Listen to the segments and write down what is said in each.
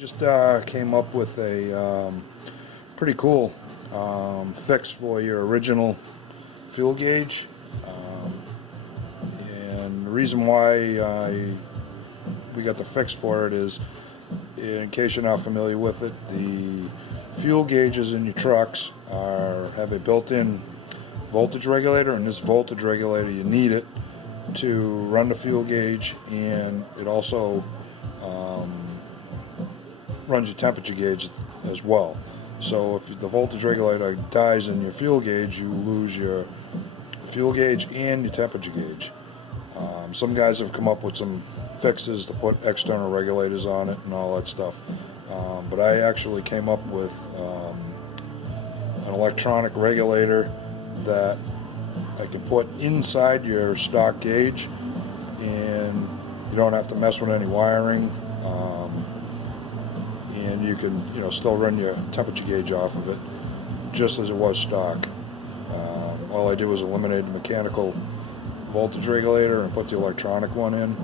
Just came up with a pretty cool fix for your original fuel gauge, and the reason why we got the fix for it is, in case you're not familiar with it, the fuel gauges in your trucks have a built-in voltage regulator, and this voltage regulator, you need it to run the fuel gauge, and it also runs your temperature gauge as well. So if the voltage regulator dies in your fuel gauge, you lose your fuel gauge and your temperature gauge. Some guys have come up with some fixes to put external regulators on it and all that stuff, but I actually came up with an electronic regulator that I can put inside your stock gauge, and you don't have to mess with any wiring, and you can still run your temperature gauge off of it just as it was stock. All I did was eliminate the mechanical voltage regulator and put the electronic one in.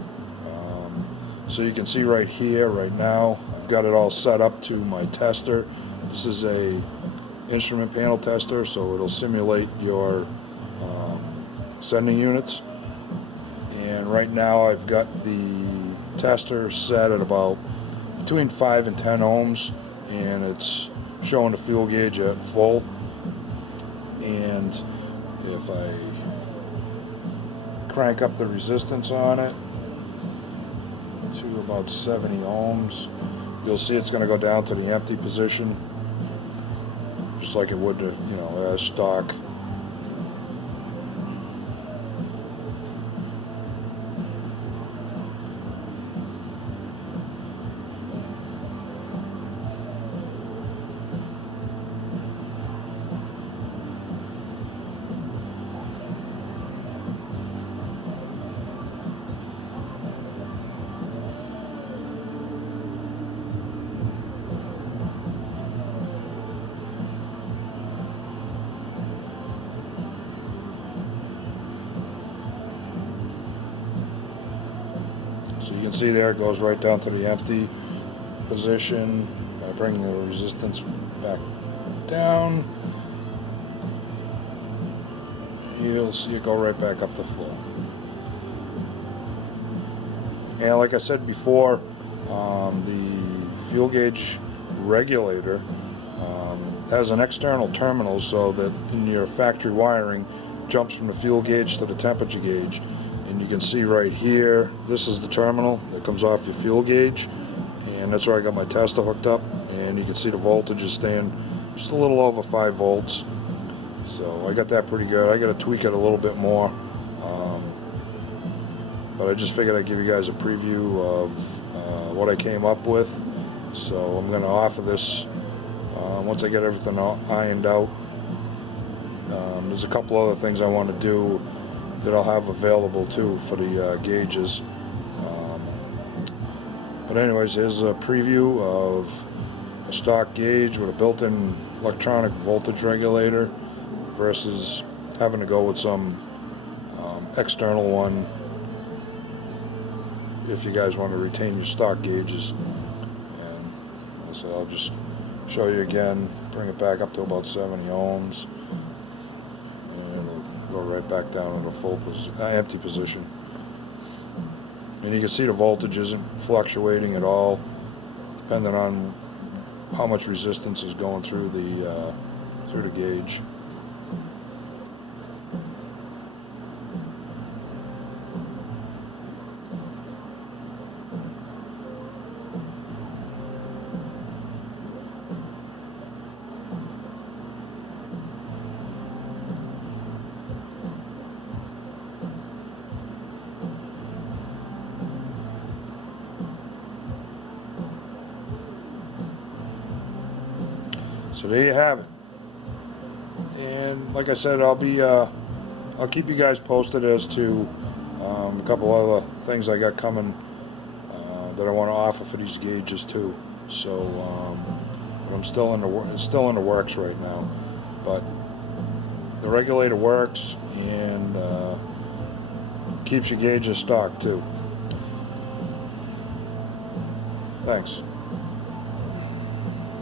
So you can see right here, right now, I've got it all set up to my tester. This is a instrument panel tester, so it'll simulate your sending units. And right now I've got the tester set at about between 5 and 10 ohms, and it's showing the fuel gauge at full. And if I crank up the resistance on it to about 70 ohms, you'll see it's going to go down to the empty position, just like it would, as stock. So you can see there it goes right down to the empty position. I bring the resistance back down, you'll see it go right back up to full. And like I said before, the fuel gauge regulator has an external terminal, so that in your factory wiring jumps from the fuel gauge to the temperature gauge. And you can see right here, this is the terminal that comes off your fuel gauge, and that's where I got my tester hooked up. And you can see the voltage is staying just a little over 5 volts. So I got that pretty good. I got to tweak it a little bit more, but I just figured I'd give you guys a preview of what I came up with. So I'm going to offer this once I get everything ironed out. There's a couple other things I want to do that I'll have available too for the gauges. But anyways, here's a preview of a stock gauge with a built-in electronic voltage regulator versus having to go with some external one if you guys want to retain your stock gauges. And so I'll just show you again, bring it back up to about 70 ohms, and it'll go right back down in the full empty position. And you can see the voltage isn't fluctuating at all, depending on how much resistance is going through the gauge. So there you have it. And like I said, I'll keep you guys posted as to a couple other things I got coming that I want to offer for these gauges too. So but it's still in the works right now. But the regulator works and keeps your gauge in stock too. Thanks.